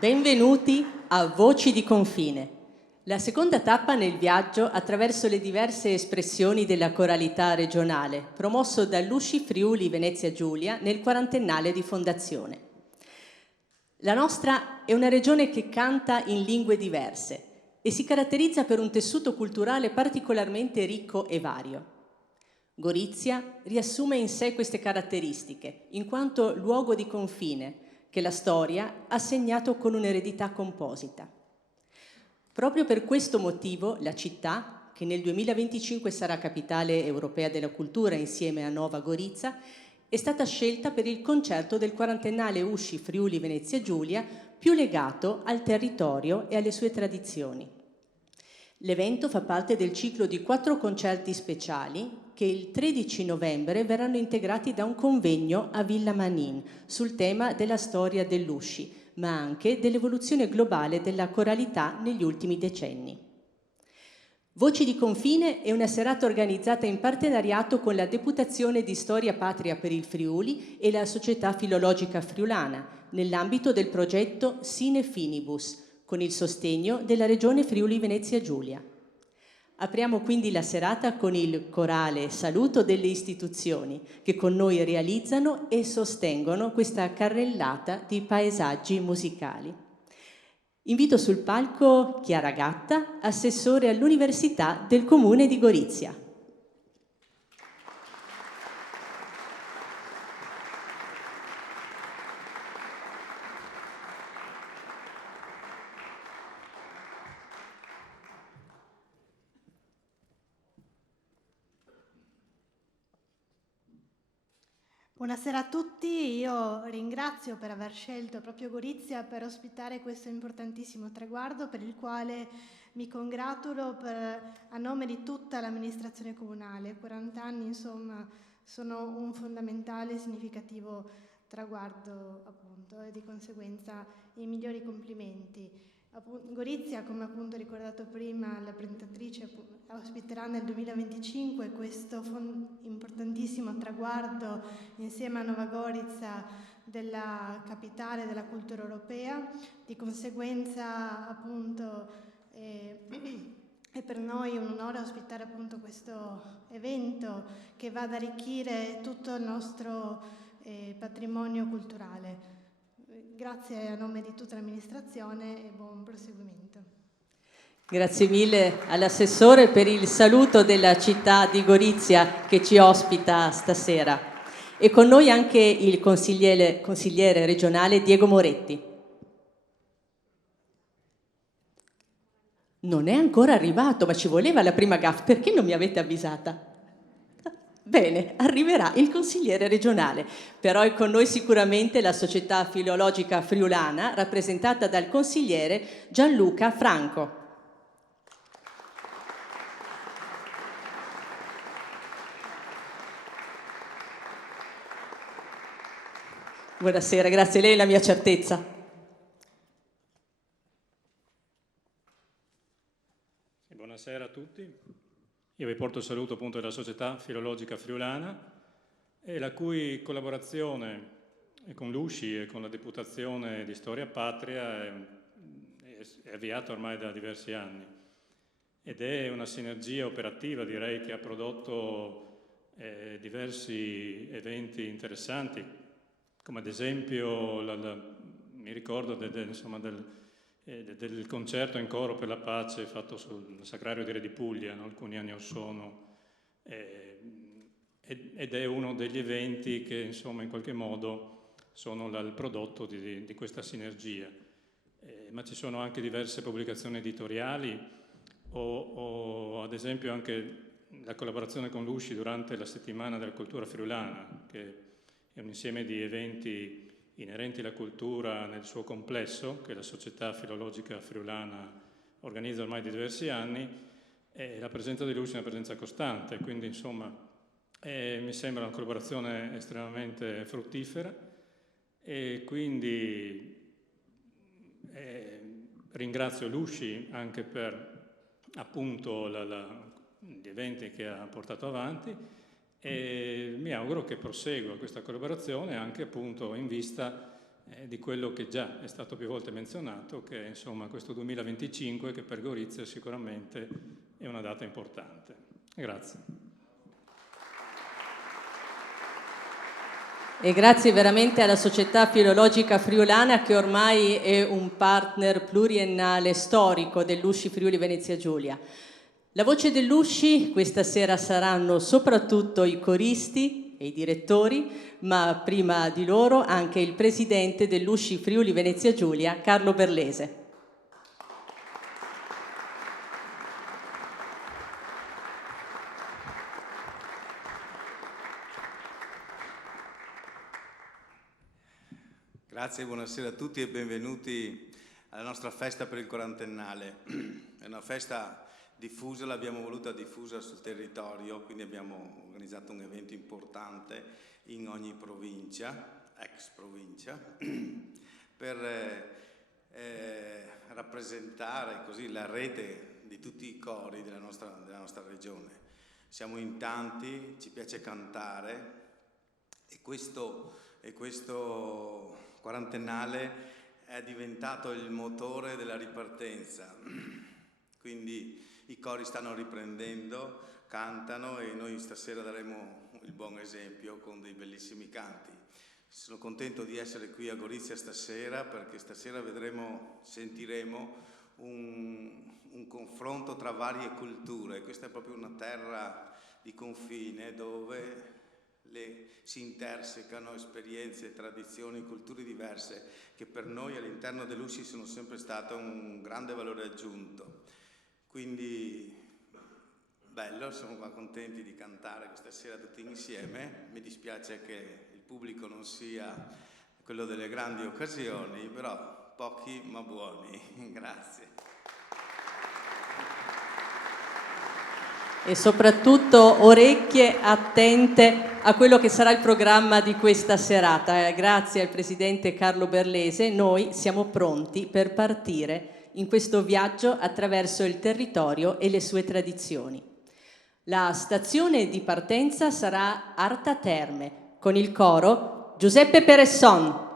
Benvenuti a Voci di Confine, la seconda tappa nel viaggio attraverso le diverse espressioni della coralità regionale, promosso dall'Usci Friuli Venezia Giulia nel quarantennale di fondazione. La nostra è una regione che canta in lingue diverse e si caratterizza per un tessuto culturale particolarmente ricco e vario. Gorizia riassume in sé queste caratteristiche, in quanto luogo di confine, che la storia ha segnato con un'eredità composita. Proprio per questo motivo la città, che nel 2025 sarà capitale europea della cultura insieme a Nova Gorica, è stata scelta per il concerto del quarantennale Usci Friuli Venezia Giulia, più legato al territorio e alle sue tradizioni. L'evento fa parte del ciclo di 4 concerti speciali che il 13 novembre verranno integrati da un convegno a Villa Manin sul tema della storia dell'Usci, ma anche dell'evoluzione globale della coralità negli ultimi decenni. Voci di Confine è una serata organizzata in partenariato con la Deputazione di Storia Patria per il Friuli e la Società Filologica Friulana, nell'ambito del progetto Sine Finibus, con il sostegno della Regione Friuli Venezia Giulia. Apriamo quindi la serata con il corale saluto delle istituzioni che con noi realizzano e sostengono questa carrellata di paesaggi musicali. Invito sul palco Chiara Gatta, assessore all'Università del Comune di Gorizia. Buonasera a tutti, io ringrazio per aver scelto proprio Gorizia per ospitare questo importantissimo traguardo per il quale mi congratulo a nome di tutta l'amministrazione comunale. 40 anni insomma sono un fondamentale e significativo traguardo appunto e di conseguenza i migliori complimenti. Gorizia, come appunto ricordato prima la presentatrice, ospiterà nel 2025 questo importantissimo traguardo insieme a Nova Gorica della capitale della cultura europea. Di conseguenza appunto è per noi un onore ospitare appunto questo evento che va ad arricchire tutto il nostro patrimonio culturale. Grazie a nome di tutta l'amministrazione e buon proseguimento. Grazie mille all'assessore per il saluto della città di Gorizia che ci ospita stasera. E con noi anche il consigliere regionale Diego Moretti. Non è ancora arrivato, ma ci voleva la prima gaffe. Perché non mi avete avvisata? Bene, arriverà il consigliere regionale, però è con noi sicuramente la Società Filologica Friulana, rappresentata dal consigliere Gianluca Franco. Buonasera, grazie a lei, la mia certezza. Buonasera a tutti. Io vi porto il saluto appunto della Società Filologica Friulana, e la cui collaborazione con l'Usci e con la Deputazione di Storia Patria è avviata ormai da diversi anni ed è una sinergia operativa, direi, che ha prodotto diversi eventi interessanti, come ad esempio mi ricordo del concerto in coro per la pace fatto sul Sacrario di Re di Puglia, no? Alcuni anni or sono, ed è uno degli eventi che insomma in qualche modo sono il prodotto di questa sinergia. Ma ci sono anche diverse pubblicazioni editoriali o ad esempio anche la collaborazione con l'Usci durante la settimana della cultura friulana, che è un insieme di eventi inerenti alla cultura nel suo complesso, che la Società Filologica Friulana organizza ormai di diversi anni, e la presenza di Luci è una presenza costante, quindi insomma mi sembra una collaborazione estremamente fruttifera, e quindi ringrazio Luci anche per appunto gli eventi che ha portato avanti, e mi auguro che prosegua questa collaborazione anche appunto in vista di quello che già è stato più volte menzionato, che è insomma questo 2025, che per Gorizia sicuramente è una data importante. Grazie. E grazie veramente alla Società Filologica Friulana, che ormai è un partner pluriennale storico dell'USCI Friuli Venezia Giulia. La voce dell'USCI questa sera saranno soprattutto i coristi e i direttori, ma prima di loro anche il presidente dell'USCI Friuli Venezia Giulia, Carlo Berlese. Grazie, buonasera a tutti e benvenuti alla nostra festa per il quarantennale. È una festa diffusa, l'abbiamo voluta diffusa sul territorio, quindi abbiamo organizzato un evento importante in ogni provincia, ex provincia, per rappresentare così la rete di tutti i cori della nostra regione. Siamo in tanti, ci piace cantare e questo quarantennale è diventato il motore della ripartenza, quindi i cori stanno riprendendo, cantano e noi stasera daremo il buon esempio con dei bellissimi canti. Sono contento di essere qui a Gorizia stasera perché stasera sentiremo un confronto tra varie culture. Questa è proprio una terra di confine dove si intersecano esperienze, tradizioni, culture diverse che per noi all'interno dell'USCI sono sempre state un grande valore aggiunto. Quindi bello, siamo qua contenti di cantare questa sera tutti insieme. Mi dispiace che il pubblico non sia quello delle grandi occasioni, però pochi ma buoni. Grazie. E soprattutto orecchie attente a quello che sarà il programma di questa serata. Grazie al presidente Carlo Berlese, noi siamo pronti per partire in questo viaggio attraverso il territorio e le sue tradizioni. La stazione di partenza sarà Arta Terme, con il coro Giuseppe Peresson.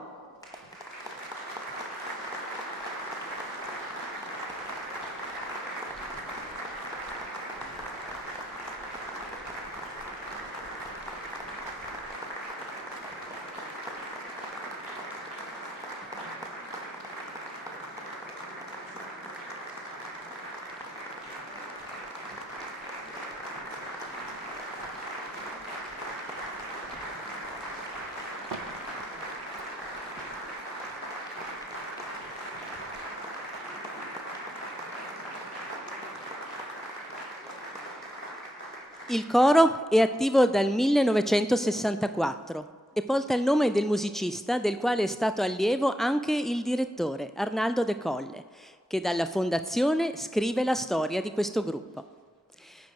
Il coro è attivo dal 1964 e porta il nome del musicista del quale è stato allievo anche il direttore Arnaldo De Colle, che dalla fondazione scrive la storia di questo gruppo.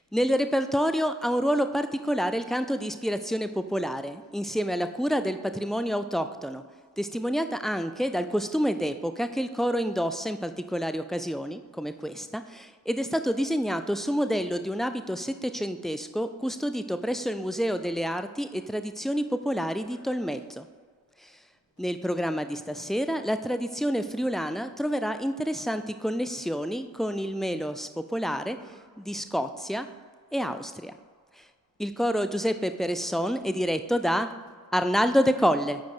Nel repertorio ha un ruolo particolare il canto di ispirazione popolare, insieme alla cura del patrimonio autoctono, testimoniata anche dal costume d'epoca che il coro indossa in particolari occasioni, come questa, ed è stato disegnato su modello di un abito settecentesco custodito presso il Museo delle Arti e Tradizioni Popolari di Tolmezzo. Nel programma di stasera la tradizione friulana troverà interessanti connessioni con il melos popolare di Scozia e Austria. Il coro Giuseppe Peresson è diretto da Arnaldo De Colle.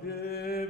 Adieu.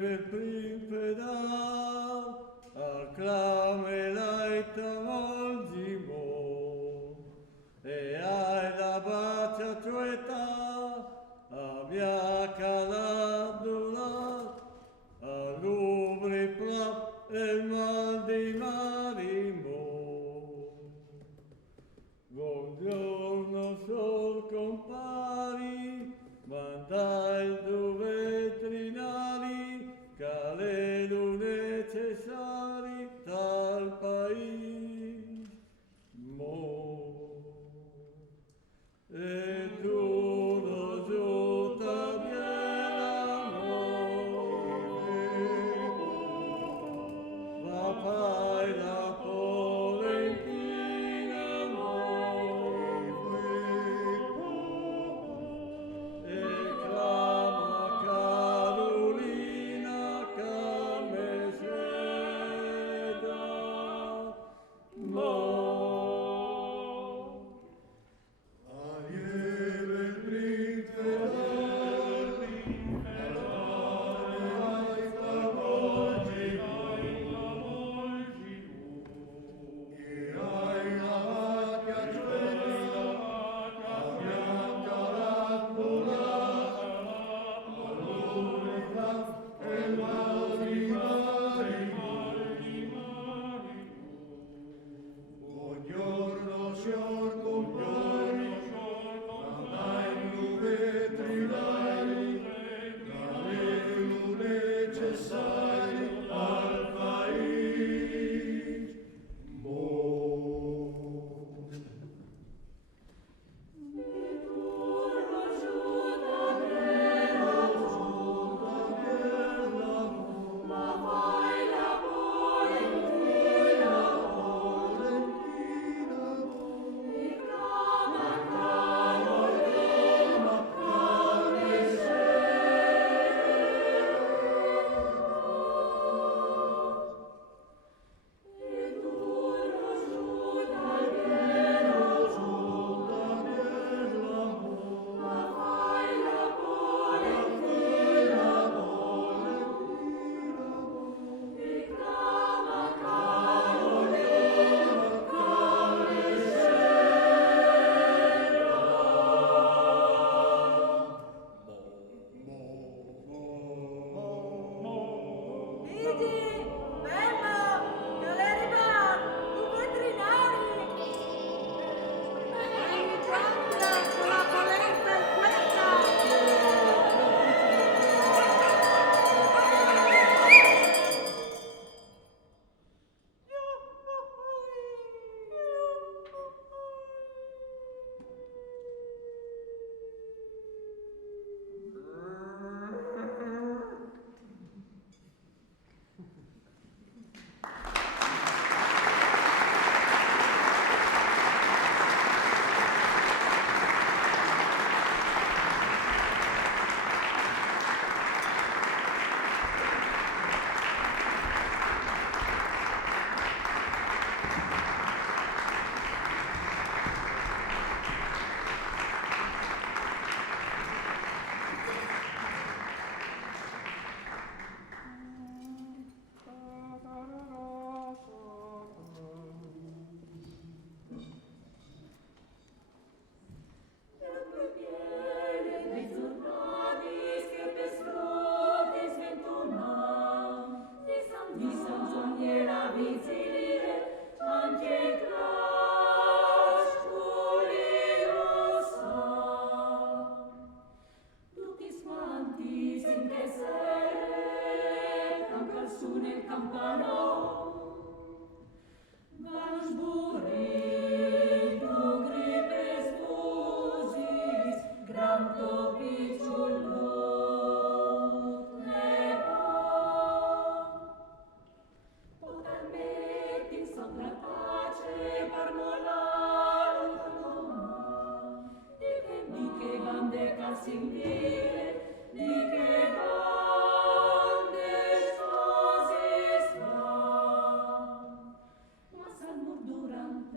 Durante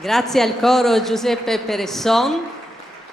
Grazie al coro Giuseppe Peresson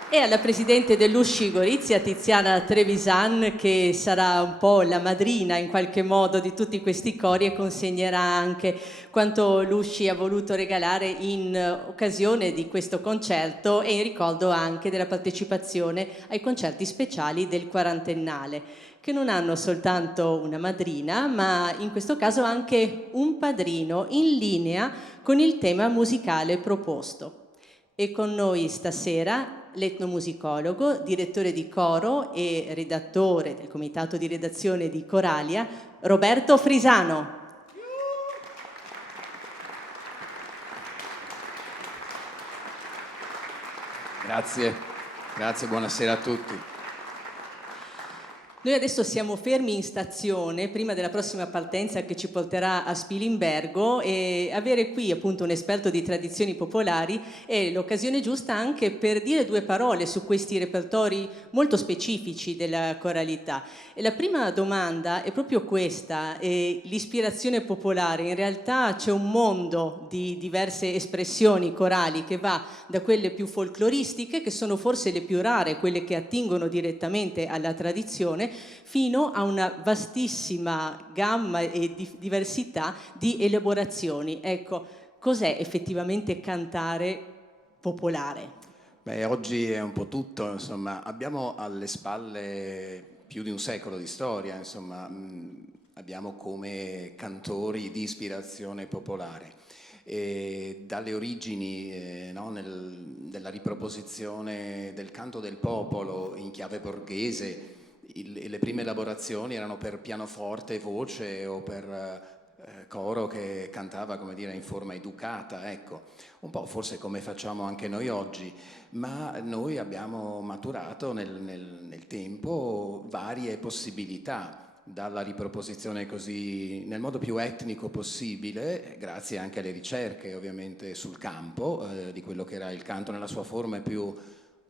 e alla presidente dell'Usci Gorizia Tiziana Trevisan, che sarà un po' la madrina in qualche modo di tutti questi cori e consegnerà anche quanto l'Usci ha voluto regalare in occasione di questo concerto e in ricordo anche della partecipazione ai concerti speciali del quarantennale, che non hanno soltanto una madrina, ma in questo caso anche un padrino in linea con il tema musicale proposto. E con noi stasera l'etnomusicologo, direttore di coro e redattore del comitato di redazione di Coralia, Roberto Frisano. Grazie, buonasera a tutti. Noi adesso siamo fermi in stazione prima della prossima partenza che ci porterà a Spilimbergo, e avere qui appunto un esperto di tradizioni popolari è l'occasione giusta anche per dire due parole su questi repertori molto specifici della coralità. E la prima domanda è proprio questa: l'ispirazione popolare. In realtà c'è un mondo di diverse espressioni corali che va da quelle più folcloristiche, che sono forse le più rare, quelle che attingono direttamente alla tradizione, fino a una vastissima gamma e diversità di elaborazioni. Ecco, cos'è effettivamente cantare popolare? Beh, oggi è un po' tutto, insomma, abbiamo alle spalle più di un secolo di storia, insomma, abbiamo come cantori di ispirazione popolare. E dalle origini della riproposizione del canto del popolo in chiave borghese, le prime elaborazioni erano per pianoforte, voce o per coro che cantava, come dire, in forma educata, ecco, un po' forse come facciamo anche noi oggi, ma noi abbiamo maturato nel tempo varie possibilità, dalla riproposizione così nel modo più etnico possibile, grazie anche alle ricerche ovviamente sul campo di quello che era il canto nella sua forma più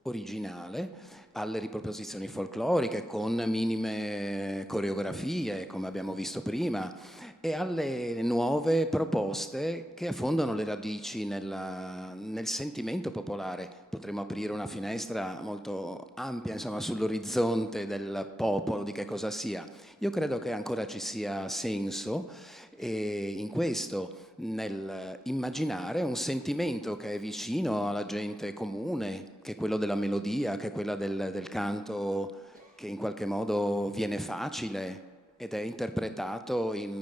originale, alle riproposizioni folcloriche con minime coreografie, come abbiamo visto prima, e alle nuove proposte che affondano le radici nel sentimento popolare. Potremmo aprire una finestra molto ampia, insomma, sull'orizzonte del popolo, di che cosa sia. Io credo che ancora ci sia senso in questo, nel immaginare un sentimento che è vicino alla gente comune, che è quello della melodia, che è quella del canto, che in qualche modo viene facile ed è interpretato in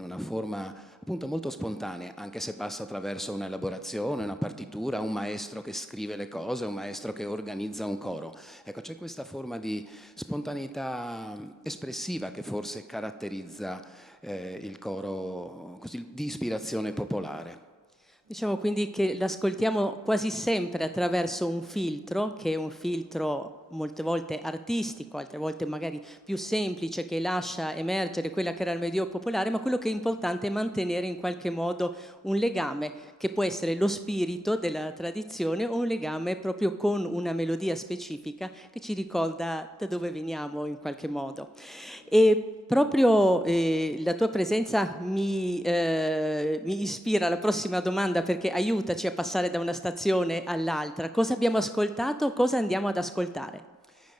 una forma appunto molto spontanea, anche se passa attraverso un'elaborazione, una partitura, un maestro che scrive le cose, un maestro che organizza un coro. Ecco, c'è questa forma di spontaneità espressiva che forse caratterizza il coro così, di ispirazione popolare. Diciamo quindi che l'ascoltiamo quasi sempre attraverso un filtro, che è un filtro molte volte artistico, altre volte magari più semplice, che lascia emergere quella che era il medio popolare, ma quello che è importante è mantenere in qualche modo un legame, che può essere lo spirito della tradizione o un legame proprio con una melodia specifica che ci ricorda da dove veniamo in qualche modo. E proprio la tua presenza mi ispira alla prossima domanda, perché aiutaci a passare da una stazione all'altra. Cosa abbiamo ascoltato? Cosa andiamo ad ascoltare?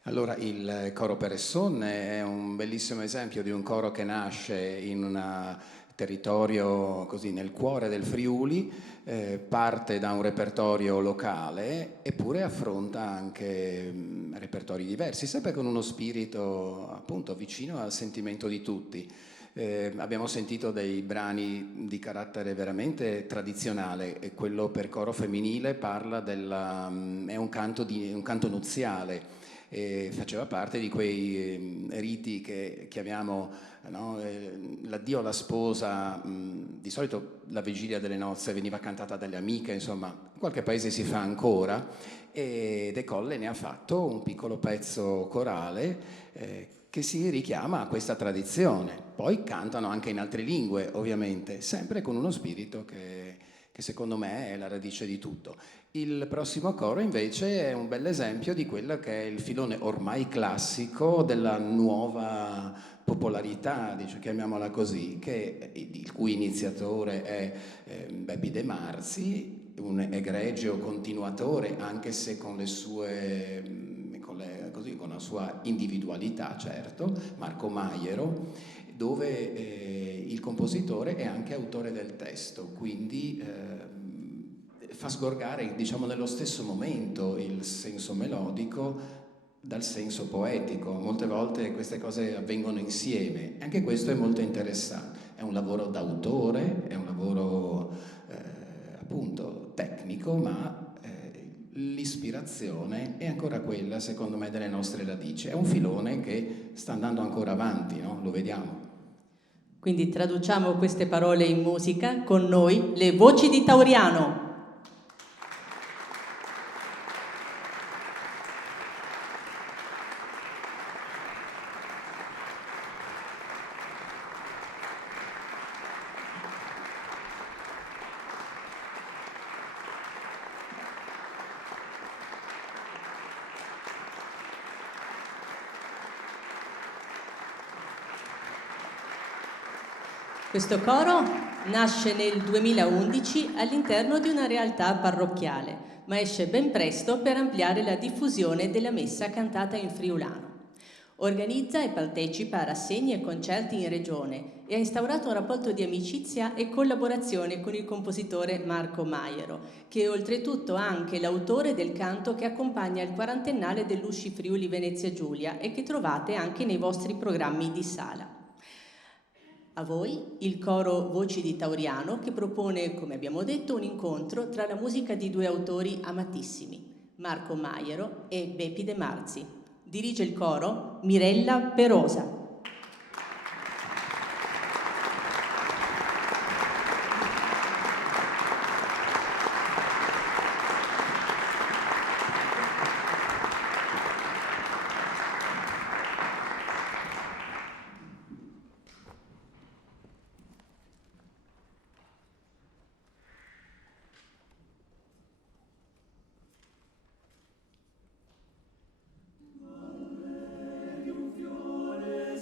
Allora, il coro Peresson è un bellissimo esempio di un coro che nasce in un territorio così nel cuore del Friuli, parte da un repertorio locale, eppure affronta anche repertori diversi, sempre con uno spirito appunto vicino al sentimento di tutti. Abbiamo sentito dei brani di carattere veramente tradizionale, e quello per coro femminile parla è un canto nuziale. Faceva parte di quei riti che chiamiamo l'addio alla sposa. Di solito la vigilia delle nozze veniva cantata dalle amiche, insomma, in qualche paese si fa ancora, e De Colle ne ha fatto un piccolo pezzo corale che si richiama a questa tradizione. Poi cantano anche in altre lingue, ovviamente, sempre con uno spirito che secondo me è la radice di tutto. Il prossimo coro invece è un bel esempio di quello che è il filone ormai classico della nuova popolarità, chiamiamola così, il cui iniziatore è Bepi De Marzi, un egregio continuatore, anche se con le sue, con la sua individualità, certo, Marco Maiero, dove il compositore è anche autore del testo, quindi fa sgorgare, diciamo, nello stesso momento il senso melodico dal senso poetico. Molte volte queste cose avvengono insieme, anche questo è molto interessante. È un lavoro d'autore, è un lavoro appunto tecnico, ma l'ispirazione è ancora quella, secondo me, delle nostre radici. È un filone che sta andando ancora avanti, no? Lo vediamo. Quindi traduciamo queste parole in musica, con noi le voci di Tauriano. Questo coro nasce nel 2011 all'interno di una realtà parrocchiale, ma esce ben presto per ampliare la diffusione della messa cantata in friulano. Organizza e partecipa a rassegne e concerti in regione e ha instaurato un rapporto di amicizia e collaborazione con il compositore Marco Maiero, che è oltretutto anche l'autore del canto che accompagna il quarantennale dell'Usci Friuli Venezia Giulia e che trovate anche nei vostri programmi di sala. A voi il coro Voci di Tauriano, che propone, come abbiamo detto, un incontro tra la musica di due autori amatissimi, Marco Maiero e Bepi De Marzi. Dirige il coro Mirella Perosa. Fiore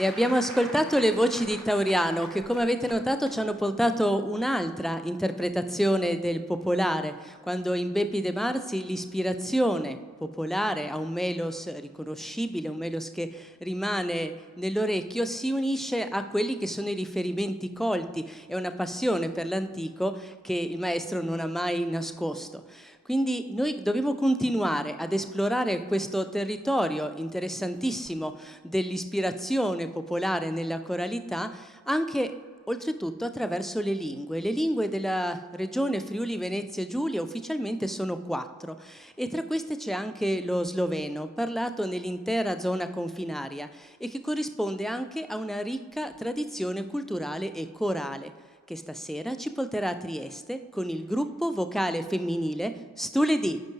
E abbiamo ascoltato le voci di Tauriano che, come avete notato, ci hanno portato un'altra interpretazione del popolare, quando in Beppi De Marzi l'ispirazione popolare a un melos riconoscibile, un melos che rimane nell'orecchio, si unisce a quelli che sono i riferimenti colti e una passione per l'antico che il maestro non ha mai nascosto. Quindi noi dobbiamo continuare ad esplorare questo territorio interessantissimo dell'ispirazione popolare nella coralità, anche oltretutto attraverso le lingue. Le lingue della regione Friuli Venezia Giulia ufficialmente sono 4 e tra queste c'è anche lo sloveno, parlato nell'intera zona confinaria e che corrisponde anche a una ricca tradizione culturale e corale, che stasera ci porterà a Trieste con il gruppo vocale femminile Stuledi.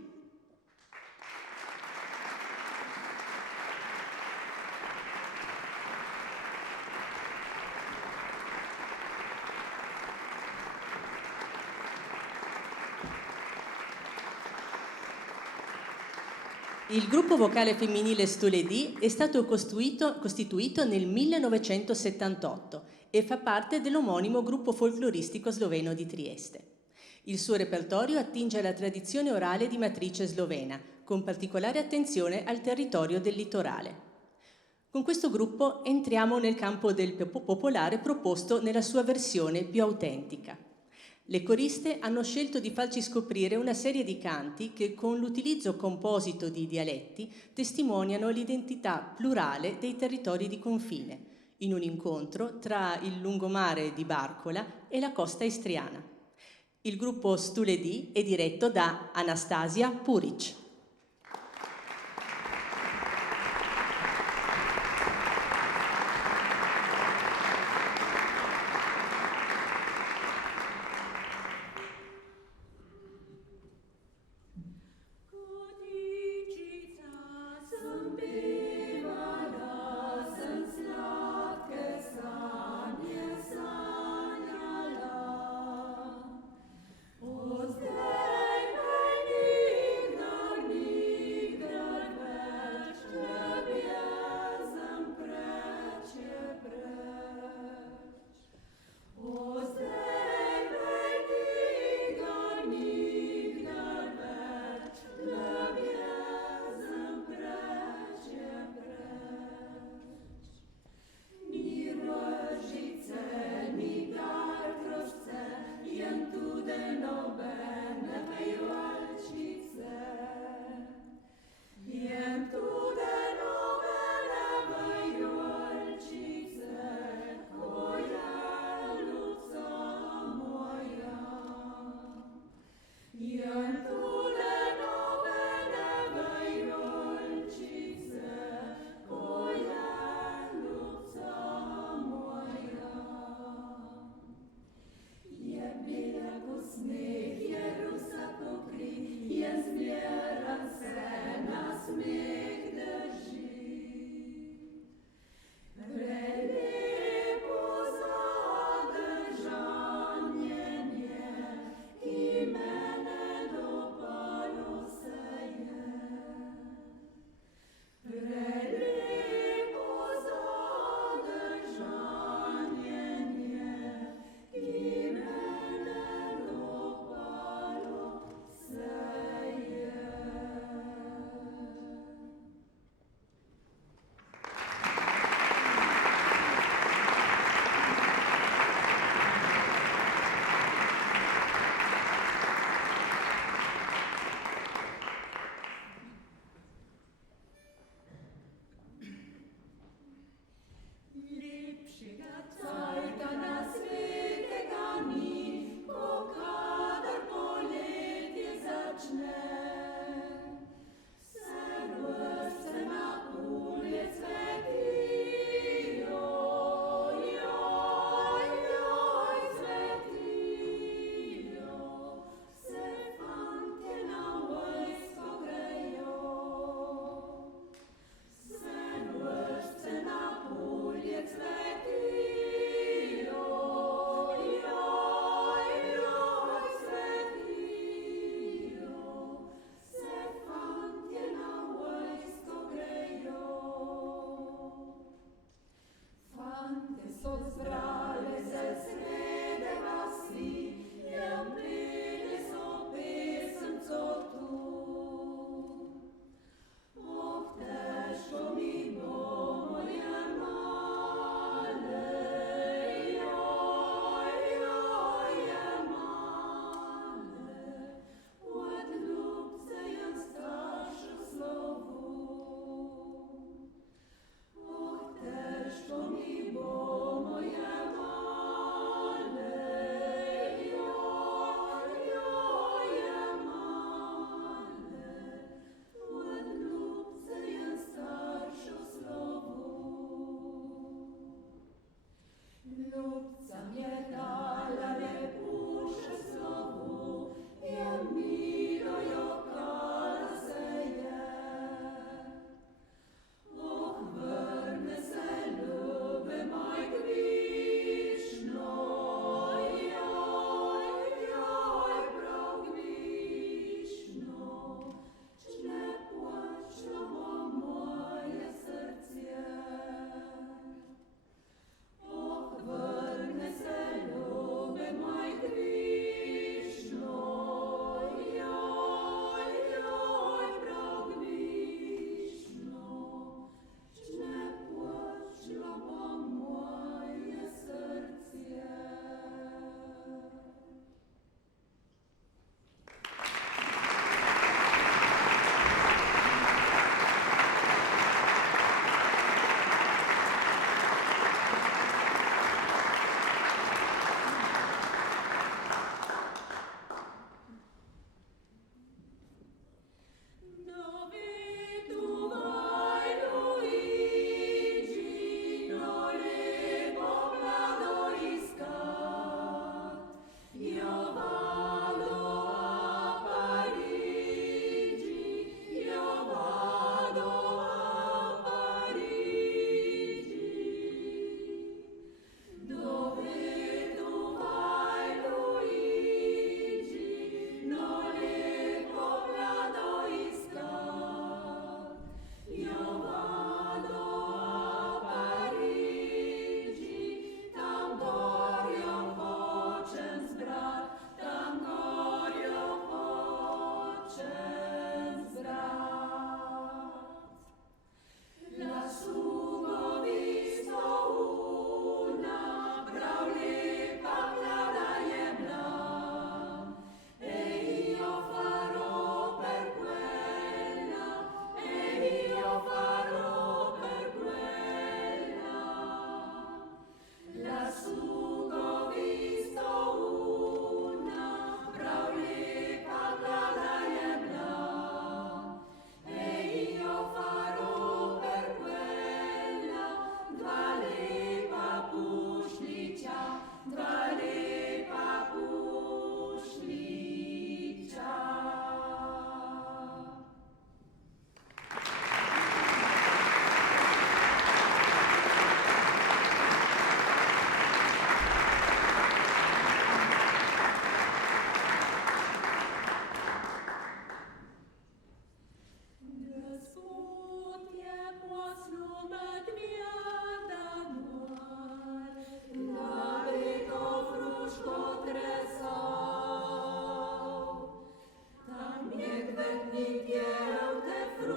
Il gruppo vocale femminile Stuledi è stato costituito nel 1978 e fa parte dell'omonimo gruppo folcloristico sloveno di Trieste. Il suo repertorio attinge alla tradizione orale di matrice slovena, con particolare attenzione al territorio del litorale. Con questo gruppo entriamo nel campo del popolare proposto nella sua versione più autentica. Le coriste hanno scelto di farci scoprire una serie di canti che, con l'utilizzo composito di dialetti, testimoniano l'identità plurale dei territori di confine, in un incontro tra il lungomare di Barcola e la costa istriana. Il gruppo Stuledi è diretto da Anastasia Puric.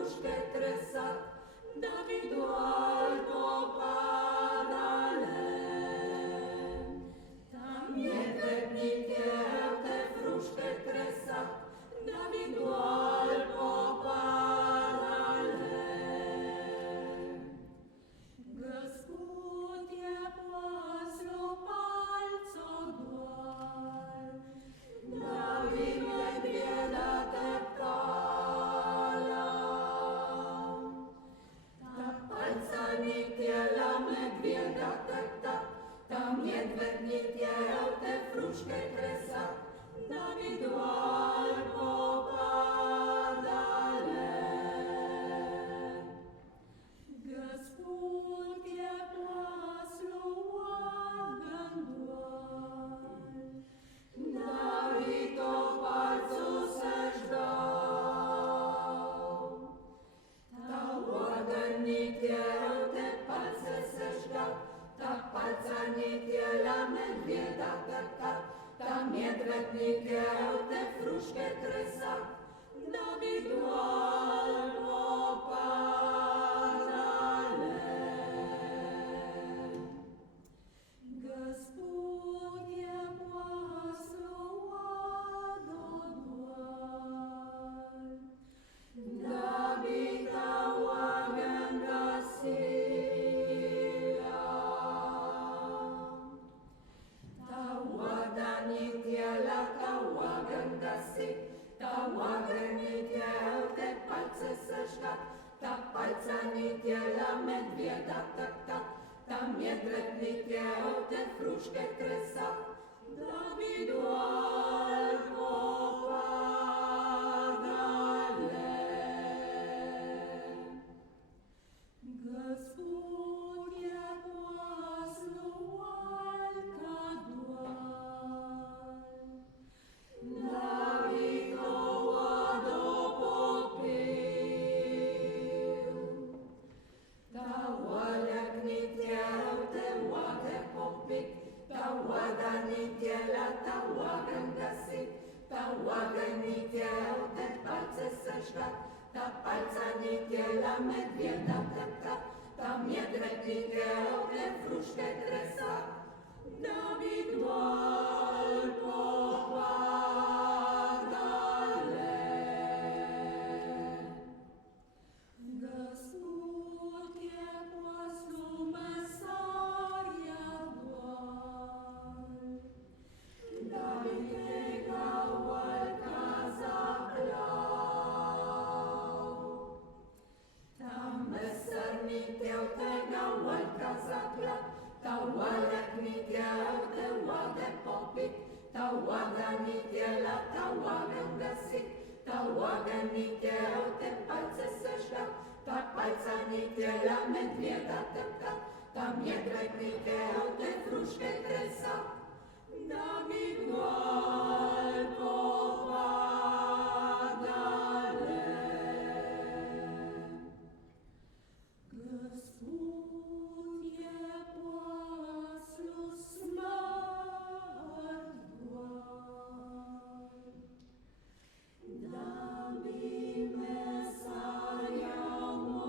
fruške tresat, da bi doar popadale. Tam medvednik jeo te fruške tresat, da bi doar popadale. Gospod je poslal palco dol, da bi medvjeda teptala. Ta palca ni htjela medvjeda teptat, ta medvednik jeo te fruške tresat, da bi dol popadale. Gospod je poslal ogenj dol, da bi to palco sežgal. Ta ogenj ni htjel te palce sežgat, ta palca ni htjela medvjeda teptat, ta medvednik jeo te fruške tresat, da bi dol popadale. Gospod je poslal vodo dol, da bi ta ogenj gasila. Ta voda ni htjela ta ogenj gasit, ta ogenj ni htjel te palce sežgat, ta palca ni htjela medvjeda teptat, ta medvednik jeo te fruške tresat, da bi dol popadale. Gospod je poslal volka dol, da bi to vodo popil. Ta volek ni htjel te vode popit, ta voda ni htjela ta ogenj gasit, ta ogenj ni htjel te palce sežgat, ta palca ni htjela medvjeda teptat, ta medvednik jeo te fruške tresat, da bi dol popadale. Gospod je poslal mesarja dol, da bi tega volka zaklal. Ta mesar ni htjel tega volka zaklat, ta volek ni htjel te vode popit, ta voda ni htjela ta ogenj gasit, ta ogenj ni htjel te palce sežgat, ta palca ni htjela medvjeda teptat, ta medvednik jeo te fruške tresat, da bi dol popadale. Gospod je poslal smrt dol, da bi mesarja morila.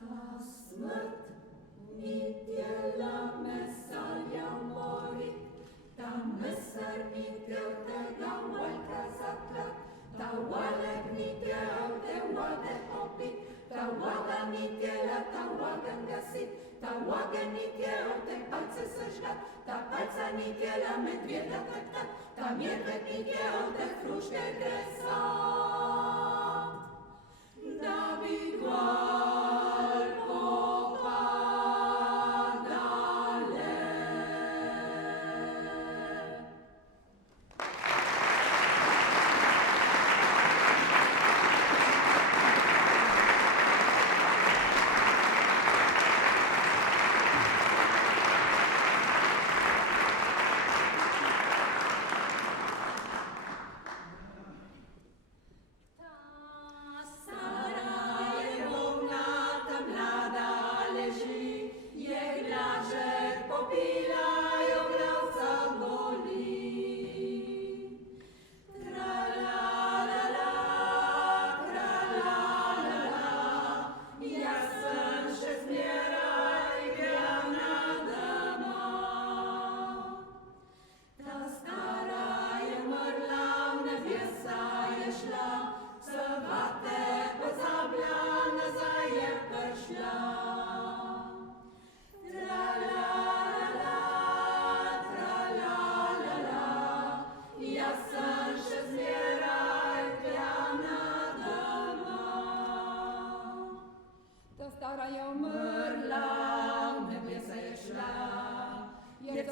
Ta smrt ni htjela mesarja morit, ta mesar ni htjel tega volka zaklat, ta volek ni htjel te vode popit, ta voda ni htjela ta ogenj gasit, ta ogenj ni htjel te palce sežgat, ta palca ni htjela medvjeda teptat, ta medvednik jeo te fruške tresat, da bi dol popadale.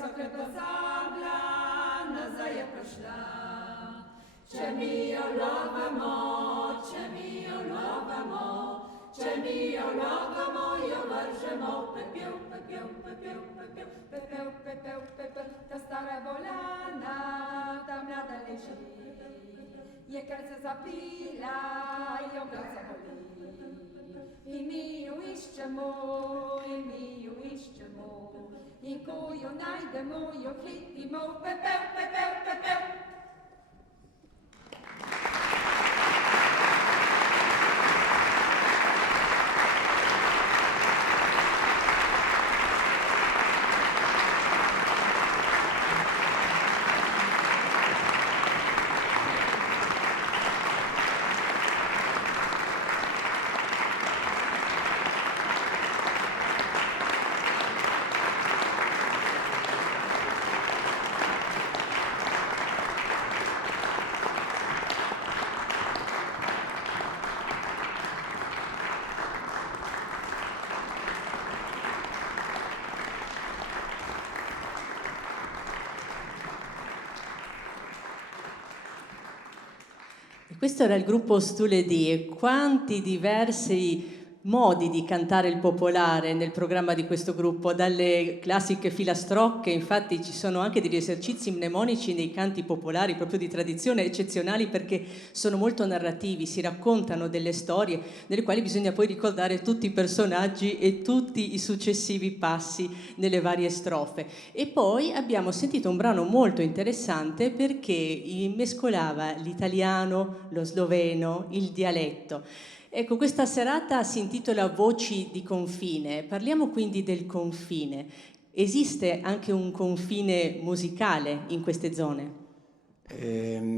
trochę do zabla, na zaje proszla. Czemi olowa mo, czemi olowa mo, czemi olowa mo, jo warże mo, pepeł, pepeł, pepeł, pepeł, pepeł, pepeł, pepeł. Ta stara bolana, tam nadal leży. Je kerce zapila, ją praca boli. I mi ju iszcze mu, i mi ju iszcze mu. I kuju najdę mu, ju hit i mu, pepeł, pepeł, pepeł. Questo era il gruppo Stuledi e quanti diversi modi di cantare il popolare nel programma di questo gruppo, dalle classiche filastrocche, infatti ci sono anche degli esercizi mnemonici nei canti popolari proprio di tradizione eccezionali perché sono molto narrativi, si raccontano delle storie nelle quali bisogna poi ricordare tutti i personaggi e tutti i successivi passi nelle varie strofe. E poi abbiamo sentito un brano molto interessante perché mescolava l'italiano, lo sloveno, il dialetto. Ecco, questa serata si intitola Voci di confine. Parliamo quindi del confine. Esiste anche un confine musicale in queste zone?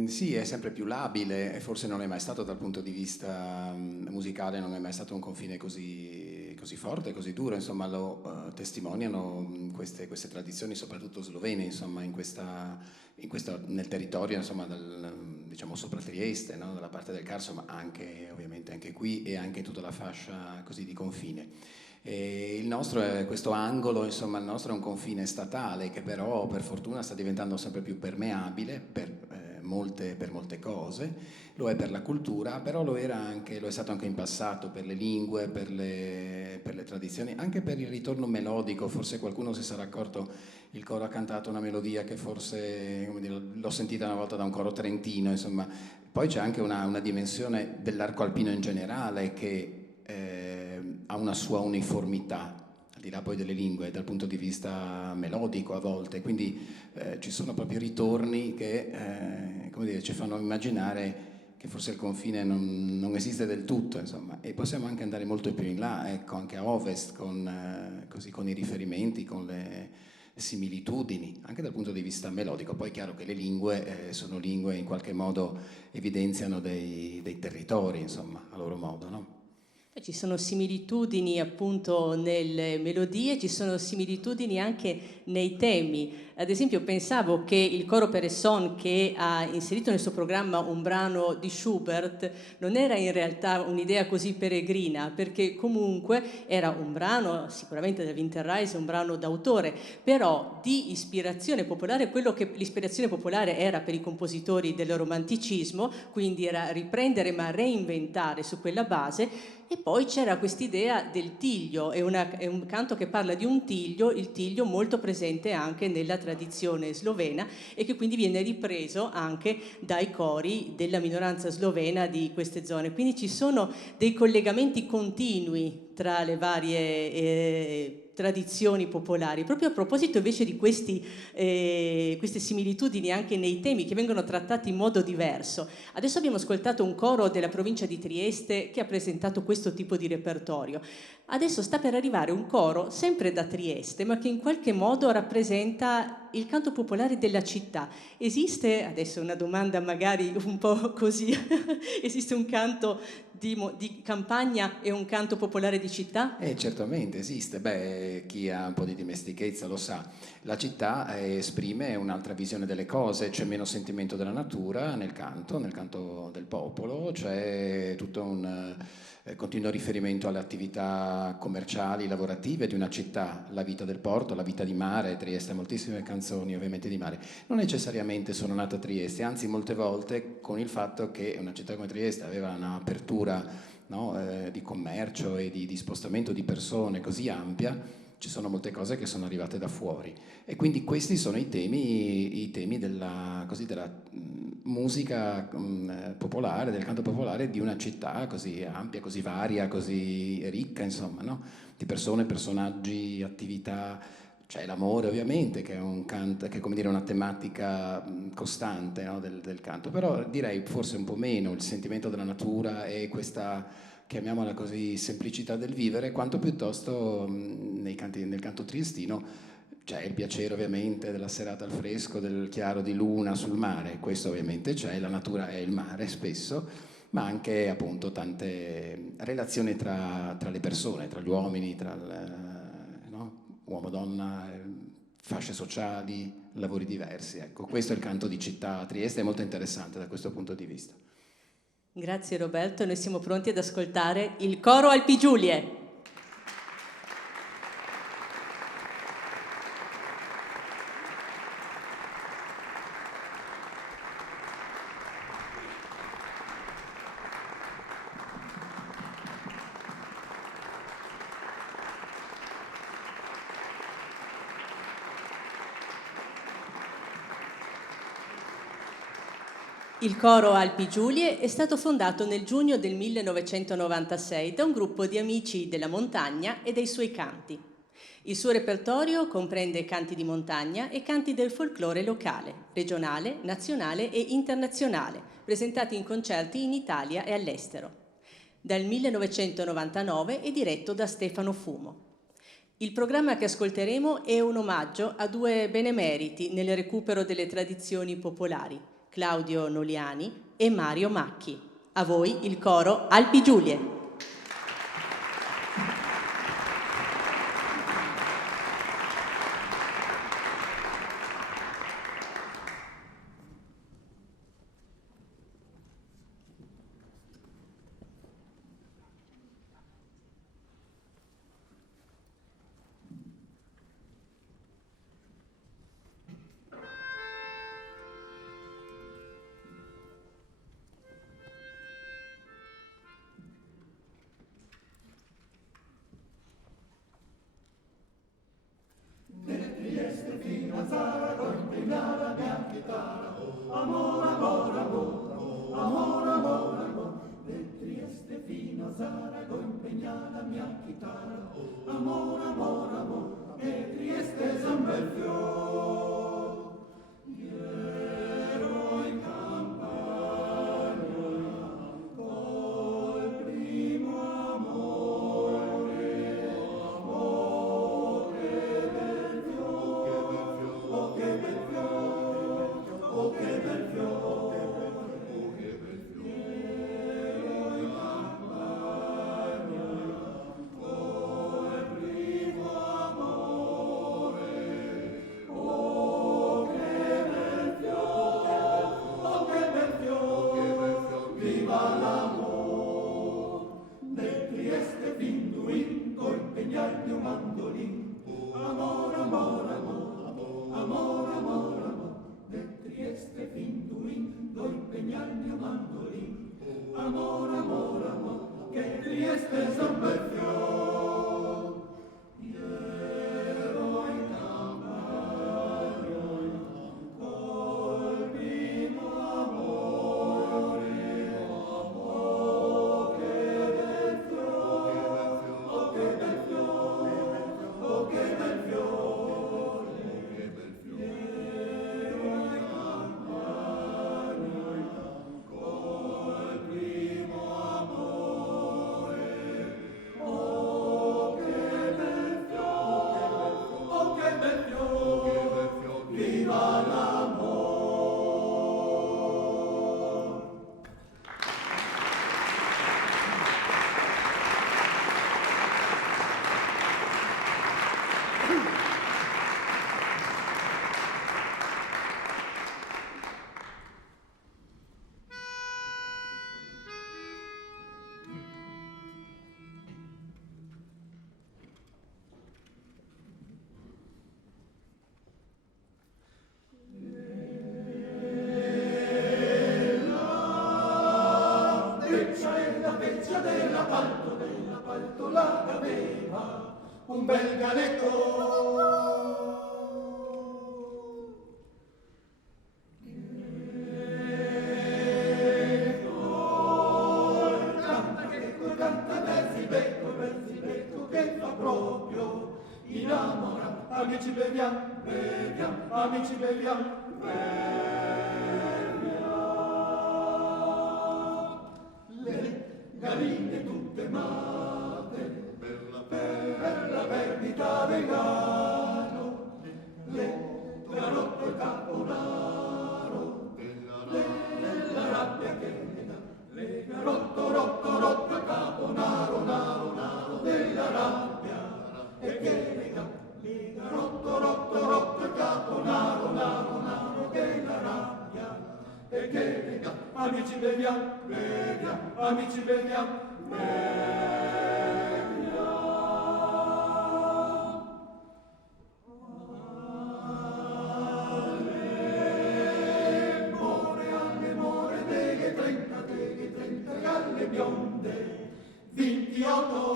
Sì, è sempre più labile e forse non è mai stato dal punto di vista musicale, non è mai stato un confine così forte, così duro, insomma lo testimoniano queste tradizioni soprattutto slovene, insomma nel territorio, insomma diciamo sopra Trieste, no? Dalla parte del Carso, ma anche ovviamente anche qui e anche tutta la fascia così di confine. E il nostro è questo angolo, insomma il nostro è un confine statale che però per fortuna sta diventando sempre più permeabile per molte cose, lo è per la cultura, però lo è stato anche in passato per le lingue, per le tradizioni, anche per il ritorno melodico. Forse qualcuno si sarà accorto, il coro ha cantato una melodia che forse, come dire, l'ho sentita una volta da un coro trentino, insomma. Poi c'è anche una dimensione dell'arco alpino in generale che ha una sua uniformità, al di là poi delle lingue, dal punto di vista melodico a volte, quindi ci sono proprio ritorni che come dire, ci fanno immaginare che forse il confine non esiste del tutto, insomma, e possiamo anche andare molto più in là, ecco, anche a ovest, con i riferimenti, con le similitudini, anche dal punto di vista melodico. Poi è chiaro che le lingue sono lingue, in qualche modo evidenziano dei territori, insomma, a loro modo, no? Ci sono similitudini appunto nelle melodie, ci sono similitudini anche nei temi. Ad esempio pensavo che il coro Peresson, che ha inserito nel suo programma un brano di Schubert, non era in realtà un'idea così peregrina, perché comunque era un brano sicuramente da Winterreise, un brano d'autore, però di ispirazione popolare, quello che l'ispirazione popolare era per i compositori del romanticismo, quindi era riprendere ma reinventare su quella base. E poi c'era quest'idea del tiglio, è un canto che parla di un tiglio, il tiglio molto presente anche nella tradizione slovena e che quindi viene ripreso anche dai cori della minoranza slovena di queste zone. Quindi ci sono dei collegamenti continui tra le varie tradizioni popolari. Proprio a proposito invece di queste similitudini anche nei temi che vengono trattati in modo diverso. Adesso abbiamo ascoltato un coro della provincia di Trieste che ha presentato questo tipo di repertorio. Adesso sta per arrivare un coro sempre da Trieste, ma che in qualche modo rappresenta il canto popolare della città. Esiste, adesso una domanda magari un po' così, esiste un canto di campagna e un canto popolare di città? Certamente esiste. Beh, chi ha un po' di dimestichezza lo sa. La città esprime un'altra visione delle cose, c'è meno sentimento della natura nel canto del popolo, c'è tutto continuo riferimento alle attività commerciali, lavorative di una città, la vita del porto, la vita di mare. Trieste ha moltissime canzoni ovviamente di mare, non necessariamente sono nata a Trieste, anzi molte volte con il fatto che una città come Trieste aveva un'apertura, no, di commercio e di spostamento di persone così ampia, ci sono molte cose che sono arrivate da fuori, e quindi questi sono i temi della musica popolare, del canto popolare di una città così ampia, così varia, così ricca, insomma, no? Di persone, personaggi, attività. C'è l'amore ovviamente, che è un canto, che è come dire una tematica costante, no? del canto, però direi forse un po' meno il sentimento della natura e questa, chiamiamola così, semplicità del vivere, quanto piuttosto nel canto triestino c'è il piacere ovviamente della serata al fresco, del chiaro di luna sul mare, questo ovviamente c'è, la natura è il mare spesso, ma anche appunto tante relazioni tra le persone, tra gli uomini, no? Uomo-donna, fasce sociali, lavori diversi. Ecco, questo è il canto di città a Trieste, è molto interessante da questo punto di vista. Grazie Roberto, noi siamo pronti ad ascoltare il coro Alpi Giulie. Il coro Alpi Giulie è stato fondato nel giugno del 1996 da un gruppo di amici della montagna e dei suoi canti. Il suo repertorio comprende canti di montagna e canti del folklore locale, regionale, nazionale e internazionale, presentati in concerti in Italia e all'estero. Dal 1999 è diretto da Stefano Fumo. Il programma che ascolteremo è un omaggio a due benemeriti nel recupero delle tradizioni popolari, Claudio Noliani e Mario Macchi. A voi il coro Alpi Giulie. Oh un bel galletto. Canta versi becco che fa proprio innamora. Amici beviamo, beviamo, amici beviamo, beviamo. Le galline tutte matte per la perdita del gallo, le garotto il caponaro della rabbia che ne dà, le garotto rotto il caponaro naro della rabbia e che ne dà, le garotto il caponaro naro della rabbia e che ne dà. Amici beviamo, amici beviamo, alle more deghe 30 galle bionde, 28.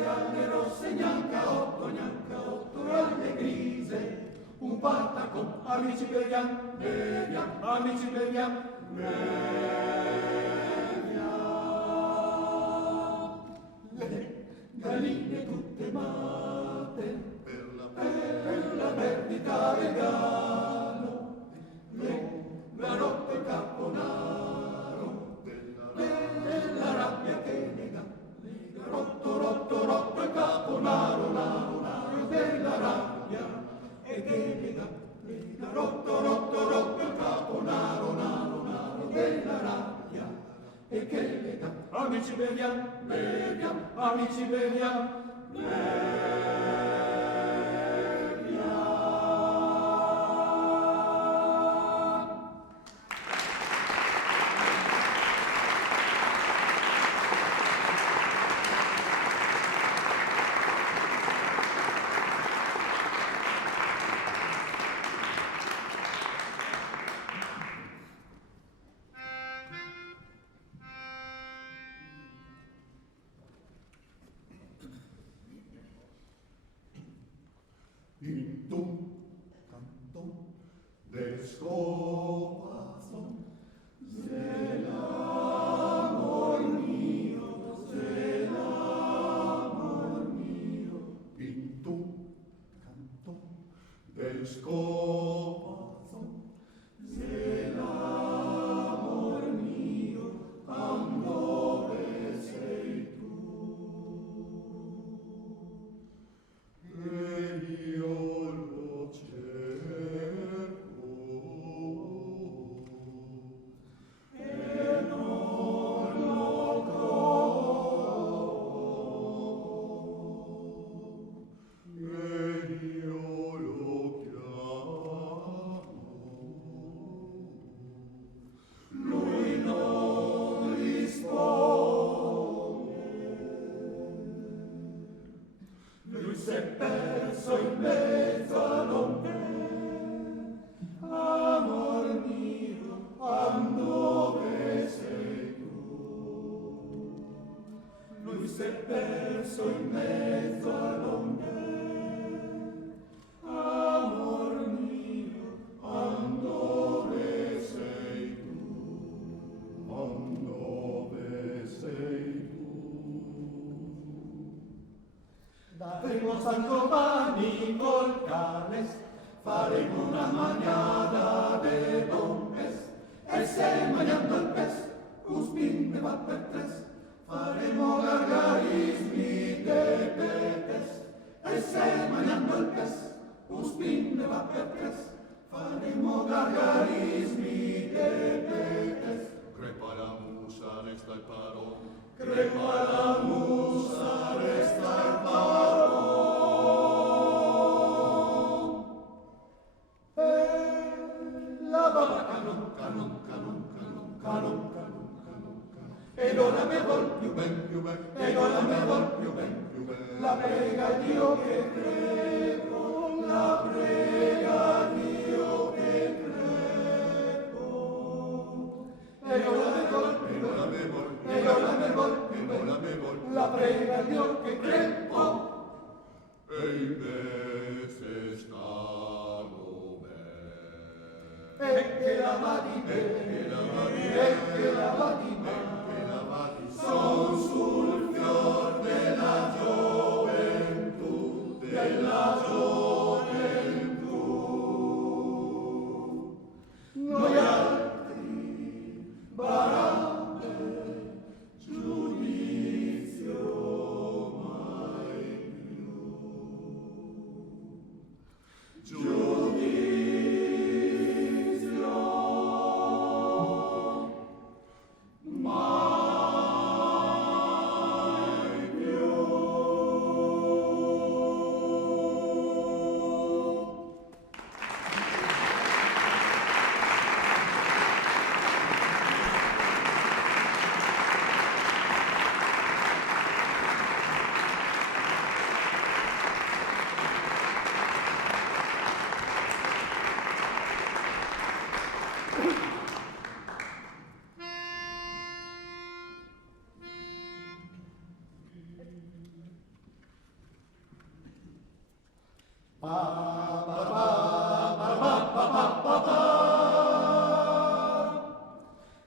Alle rosse, gnanca 8, alle grise, un pattacon, amici beviamo, amici beviamo, le galline tutte matte per la perdita del gallo, le garotto il caponaro della rabbia che ne dà, le garotto il caponaro naro della rabbia e che ne dà, le garotto il caponaro naro della rabbia e che ne dà. Amici beviamo, amici beviamo, del scopazón, se l'amor mio, pinto, canto, del scopazón, se l'amor mio, dove sei tu, e io lo cerco. Daremo San Giovanni col cales, faremo una magnada de dompes, e se mangiando il pes, uspin ne va per tres, faremo gargarismi de petes, e se mangiando il pes, uspin ne va per tres, faremo gargarismi de petes. Crepa la musa, resta il paro, crepa la musa, resta il paro. La baba canon, e non la me vol più ben, e non la me vol più ben, la prega Dio che crepo, la prega Dio che crepo. viola me vol, la prega Dio che crepo, e invece stanno me. E che la va di me, e che la va di me, son sul fior della gioventù, noi altri barate giudizio mai più,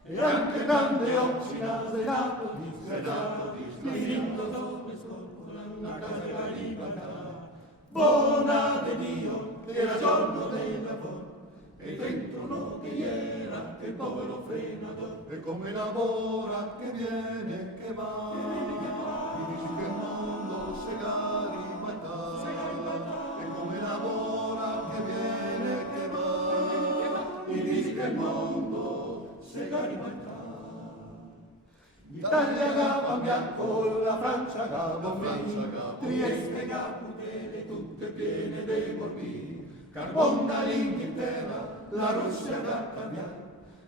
e anche grande occina senato di vinto dove scorpola una casa e la libertà, buona de Dio che era giorno del lavoro, e dentro no che era che il povero frenador, e come lavora che viene e che va, e dici che il mondo segari matà, e come lavora che viene e che va, e dici che il mondo segari matà. L'Italia gava bianco, la Francia gava Trieste gabutele, tutte piene dei Borbì, Carbon dall'Inghilterra, la Russia gatta via,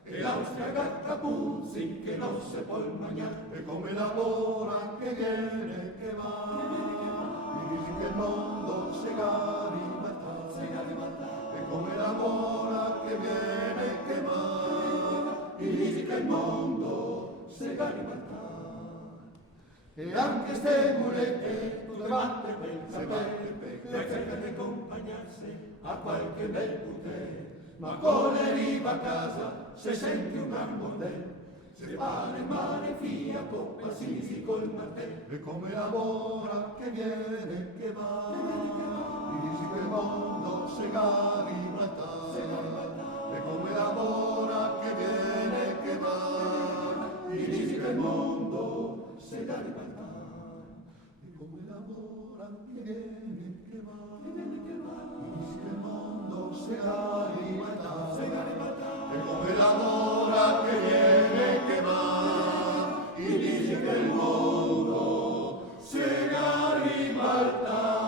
e l'Austria gatta puzzi che non se può mangiare, e come lavora che viene e che va, mi dici che il mondo segari matà, e come lavora che viene e che va, mi dici che il mondo segari matà. E anche ste mulette, tutte matte quel sapere, le cerca di accompagnarsi a qualche bel putè, ma con arriva a casa se senti un gran bordel, se pare male via coppa si col martello, e come lavora che viene e che va, mi dici che il mondo segari matà, e come lavora che viene e che va, mi dici che il mondo segari matà, e come lavora che viene e che va, mi dici che il mondo segari matà, e come lavora che viene e che va, mi dici che il mondo segari matà.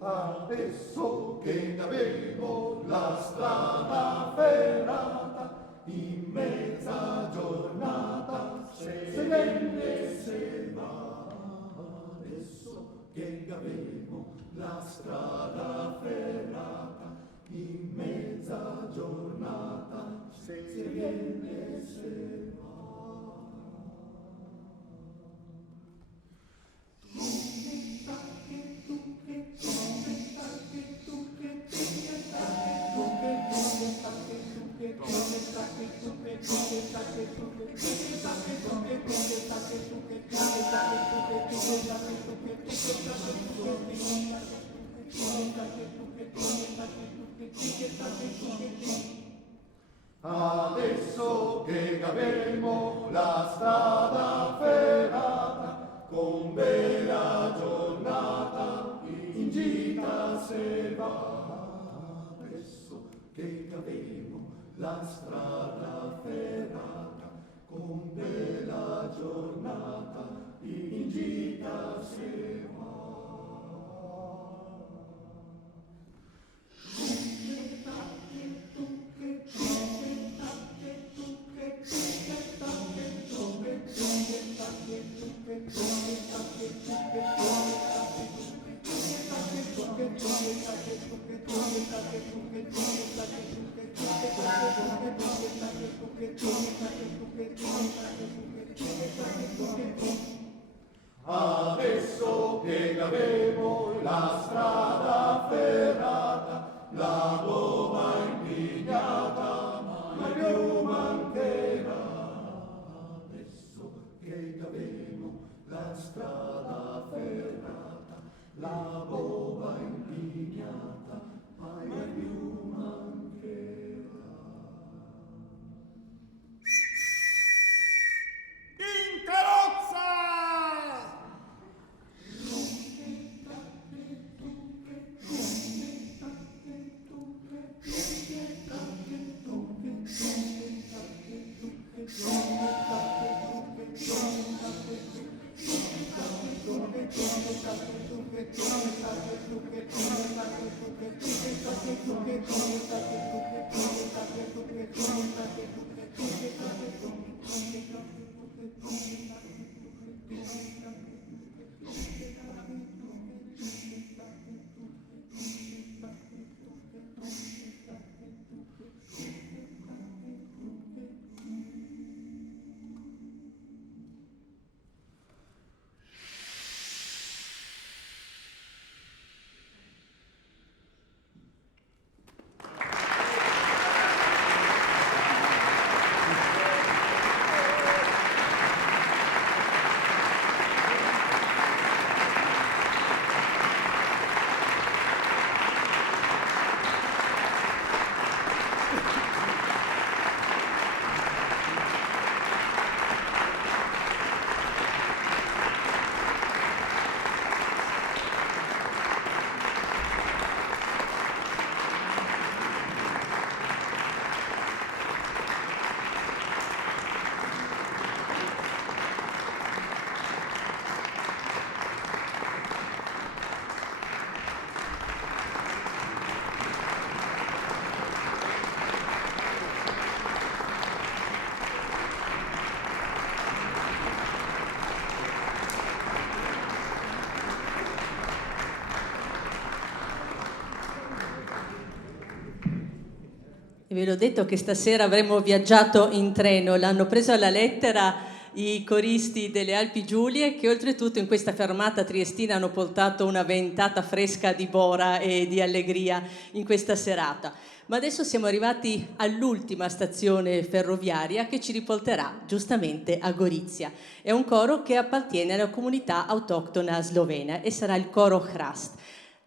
Adesso che avevo la strada ferrata, in mezza giornata se venne se va. Adesso che avevo la strada ferrata, in mezza giornata se viene se va. Adesso che avremo la strada ferrata, con bella giornata in gita se va. Adesso che avremo la strada ferrata, con bella giornata in gita se va. Adesso che avevo la strada ferrata, la bova impigliata, mai più mancherà. Adesso che avevo la strada ferrata, la bova impigliata, mai più mancherà. In carrozza! E ve l'ho detto che stasera avremmo viaggiato in treno, l'hanno preso alla lettera i coristi delle Alpi Giulie, che oltretutto in questa fermata triestina hanno portato una ventata fresca di bora e di allegria in questa serata. Ma adesso siamo arrivati all'ultima stazione ferroviaria che ci riporterà giustamente a Gorizia. È un coro che appartiene alla comunità autoctona slovena e sarà il coro Hrast.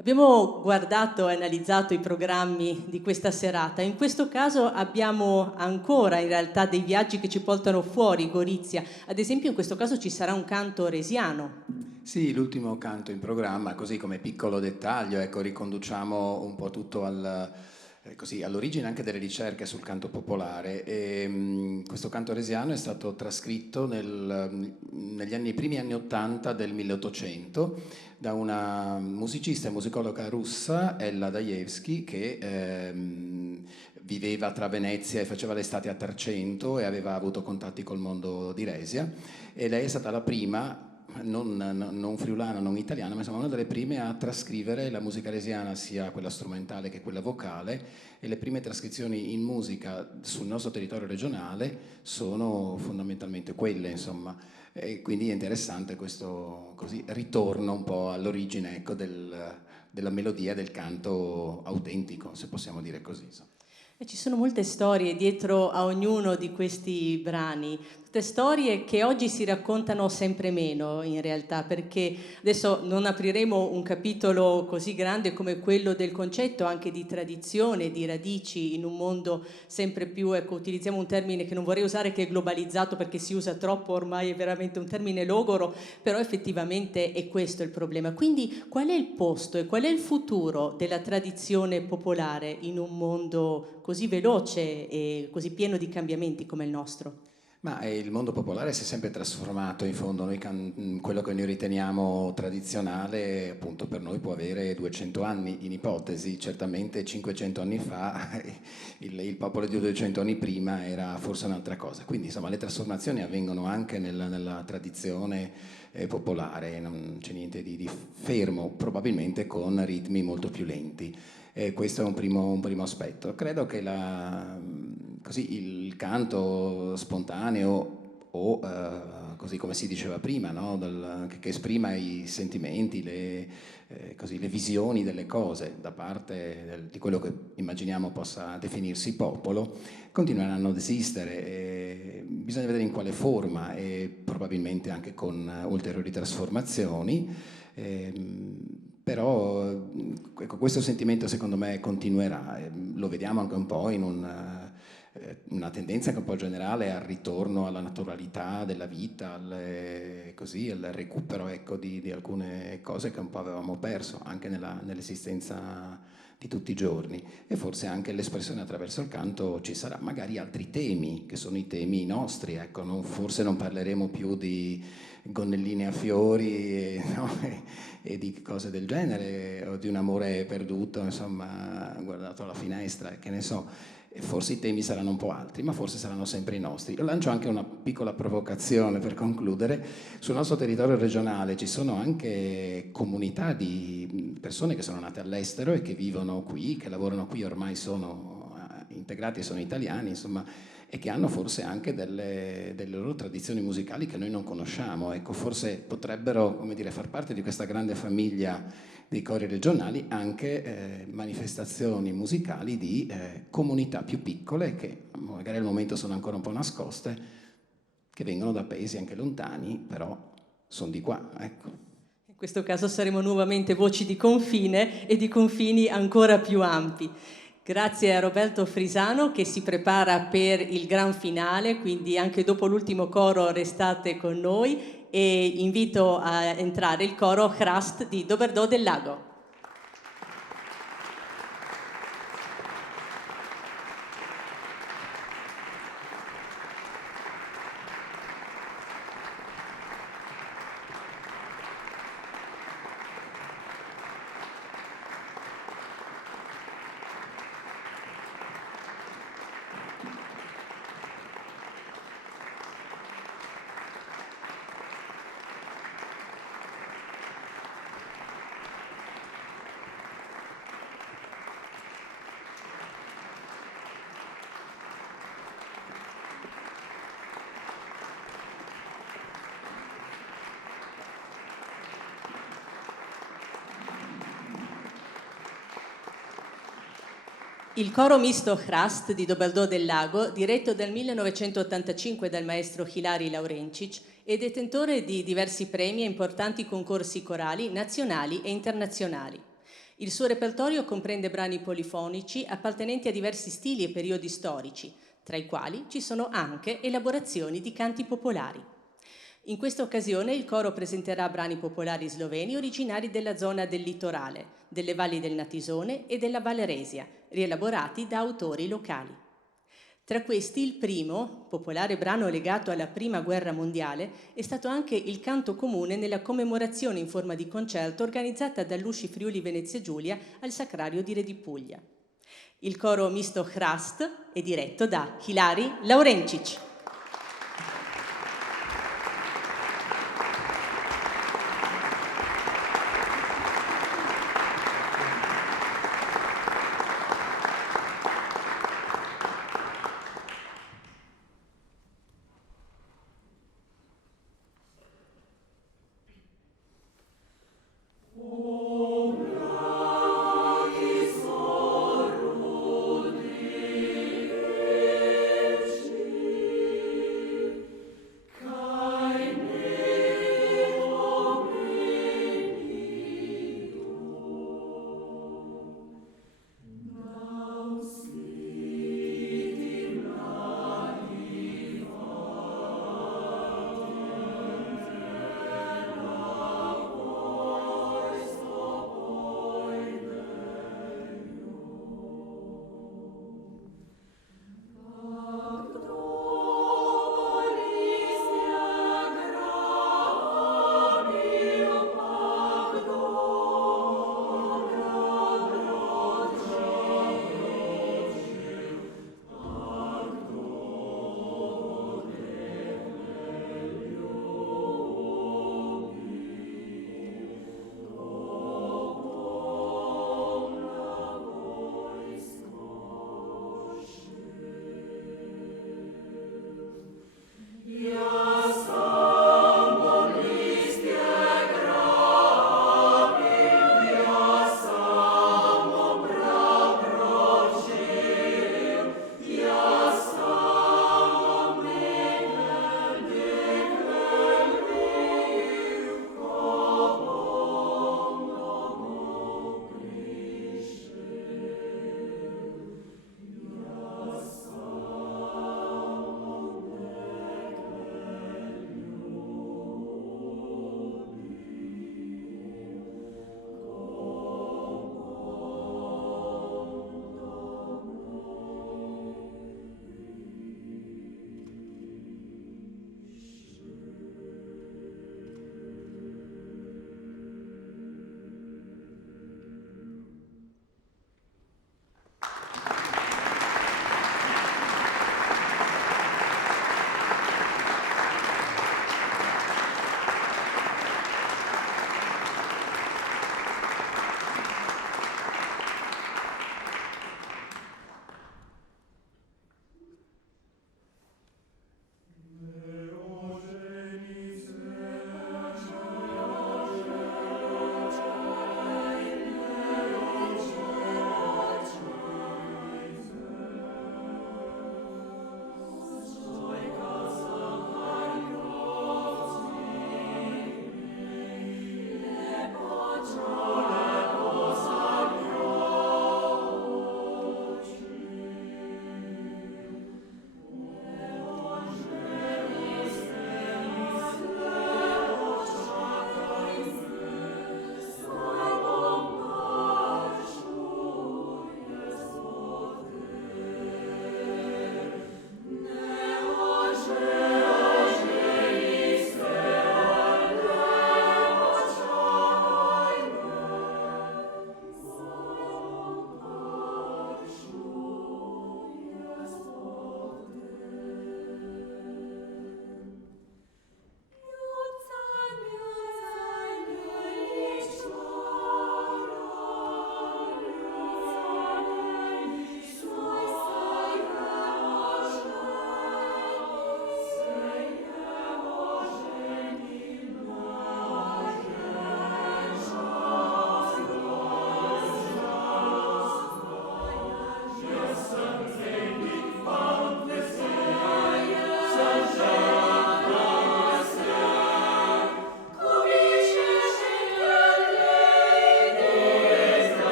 Abbiamo guardato e analizzato i programmi di questa serata. In questo caso abbiamo ancora in realtà dei viaggi che ci portano fuori Gorizia. Ad esempio in questo caso ci sarà un canto resiano. Sì, l'ultimo canto in programma, così come piccolo dettaglio, ecco, riconduciamo un po' tutto all'origine anche delle ricerche sul canto popolare. Questo canto resiano è stato trascritto negli primi anni '80 del 1800 da una musicista e musicologa russa, Ella Dajevsky, che viveva tra Venezia e faceva l'estate a Tarcento e aveva avuto contatti col mondo di Resia, e lei è stata la prima, non friulana, non italiana, ma insomma una delle prime a trascrivere la musica resiana, sia quella strumentale che quella vocale, e le prime trascrizioni in musica sul nostro territorio regionale sono fondamentalmente quelle, insomma. E quindi è interessante questo così ritorno un po' all'origine, ecco, della melodia del canto autentico, se possiamo dire così, insomma. E ci sono molte storie dietro a ognuno di questi brani. tutte storie che oggi si raccontano sempre meno in realtà, perché adesso non apriremo un capitolo così grande come quello del concetto anche di tradizione, di radici in un mondo sempre più, ecco, utilizziamo un termine che non vorrei usare, che è globalizzato, perché si usa troppo ormai, è veramente un termine logoro, però effettivamente è questo il problema. Quindi qual è il posto e qual è il futuro della tradizione popolare in un mondo così veloce e così pieno di cambiamenti come il nostro? Ma il mondo popolare si è sempre trasformato, in fondo quello che noi riteniamo tradizionale appunto per noi può avere 200 anni in ipotesi, certamente 500 anni fa il popolo di 200 anni prima era forse un'altra cosa, quindi insomma le trasformazioni avvengono anche nella tradizione popolare, non c'è niente di fermo, probabilmente con ritmi molto più lenti. Questo è un primo aspetto. Credo che così, il canto spontaneo o così come si diceva prima, no? Che esprima i sentimenti, così, le visioni delle cose da parte di quello che immaginiamo possa definirsi popolo, continueranno ad esistere. Bisogna vedere in quale forma e probabilmente anche con ulteriori trasformazioni. Però ecco, questo sentimento secondo me continuerà, lo vediamo anche un po' in una tendenza anche un po' generale al ritorno alla naturalità della vita, così, al recupero ecco, di alcune cose che un po' avevamo perso anche nell'esistenza di tutti i giorni, e forse anche l'espressione attraverso il canto ci sarà, magari altri temi che sono i temi nostri, ecco, forse non parleremo più di gonnelline a fiori no? e di cose del genere, o di un amore perduto, insomma, guardato alla finestra, che ne so, e forse i temi saranno un po' altri, ma forse saranno sempre i nostri. Io lancio anche una piccola provocazione per concludere. Sul nostro territorio regionale ci sono anche comunità di persone che sono nate all'estero e che vivono qui, che lavorano qui, ormai sono integrati e sono italiani, insomma, e che hanno forse anche delle loro tradizioni musicali che noi non conosciamo. Ecco, forse potrebbero, come dire, far parte di questa grande famiglia dei cori regionali anche manifestazioni musicali di comunità più piccole che magari al momento sono ancora un po' nascoste, che vengono da paesi anche lontani, però sono di qua, ecco. In questo caso saremo nuovamente voci di confine e di confini ancora più ampi. Grazie a Roberto Frisano che si prepara per il gran finale, quindi anche dopo l'ultimo coro restate con noi, e invito a entrare il coro Hrast di Doberdò del Lago. Il coro misto Hrast di Doberdò del Lago, diretto dal 1985 dal maestro Hilari Laurencic, è detentore di diversi premi e importanti concorsi corali nazionali e internazionali. Il suo repertorio comprende brani polifonici appartenenti a diversi stili e periodi storici, tra i quali ci sono anche elaborazioni di canti popolari. In questa occasione il coro presenterà brani popolari sloveni originari della zona del litorale, delle valli del Natisone e della Valle Resia, rielaborati da autori locali. Tra questi il primo, popolare brano legato alla Prima Guerra Mondiale, è stato anche il canto comune nella commemorazione in forma di concerto organizzata dall'Usci Friuli Venezia Giulia al Sacrario di Re di Puglia. Il coro misto Hrast è diretto da Hilari Laurencic. Oh,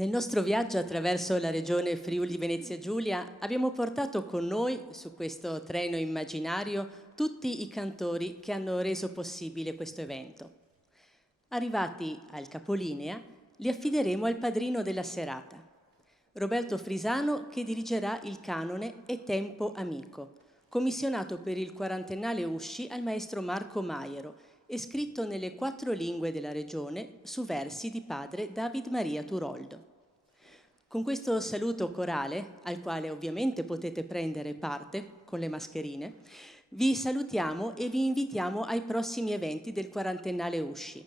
Nel nostro viaggio attraverso la regione Friuli Venezia Giulia abbiamo portato con noi, su questo treno immaginario, tutti i cantori che hanno reso possibile questo evento. Arrivati al capolinea, li affideremo al padrino della serata, Roberto Frisano, che dirigerà il canone E Tempo Amico, commissionato per il 40ennale Usci al maestro Marco Maiero e scritto nelle 4 lingue della regione su versi di padre David Maria Turoldo. Con questo saluto corale, al quale ovviamente potete prendere parte con le mascherine, vi salutiamo e vi invitiamo ai prossimi eventi del 40ennale Usci.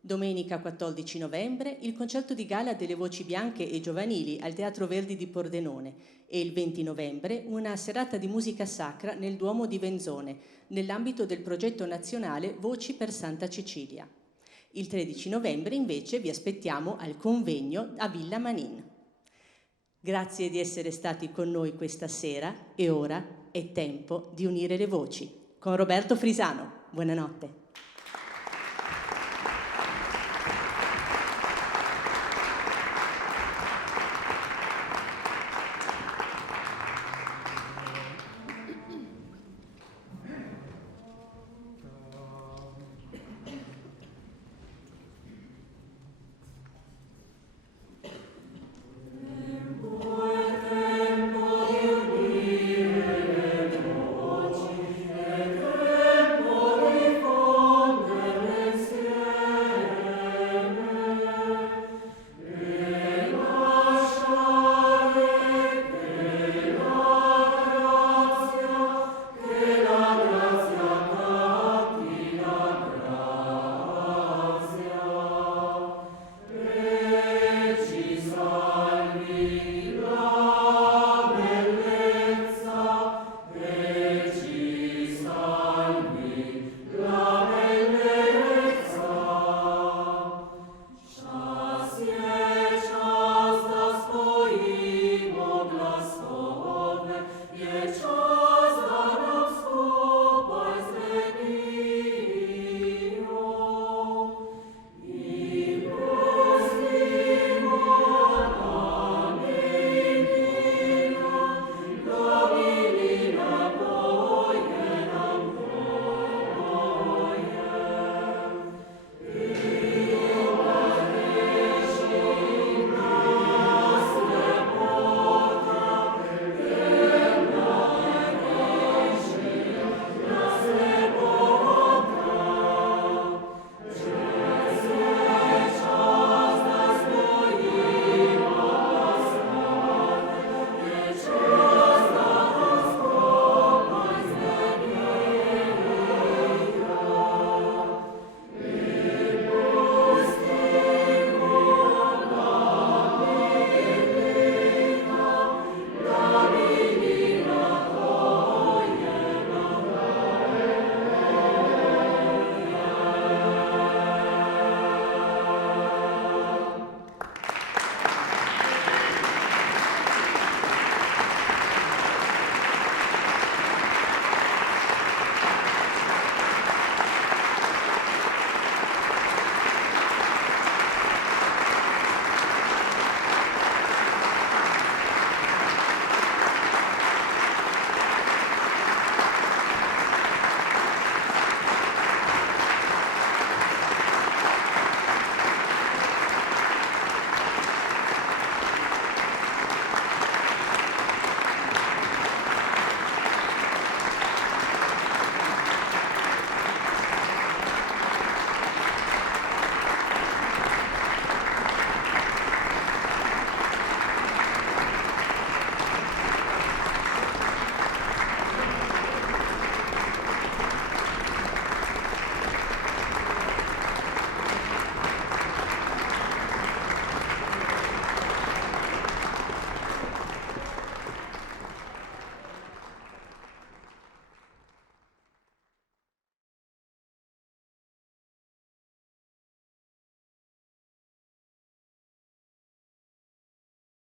Domenica 14 novembre il concerto di gala delle voci bianche e giovanili al Teatro Verdi di Pordenone e il 20 novembre una serata di musica sacra nel Duomo di Venzone, nell'ambito del progetto nazionale Voci per Santa Cecilia. Il 13 novembre invece vi aspettiamo al convegno a Villa Manin. Grazie di essere stati con noi questa sera e ora è tempo di unire le voci. Con Roberto Frisano. Buonanotte.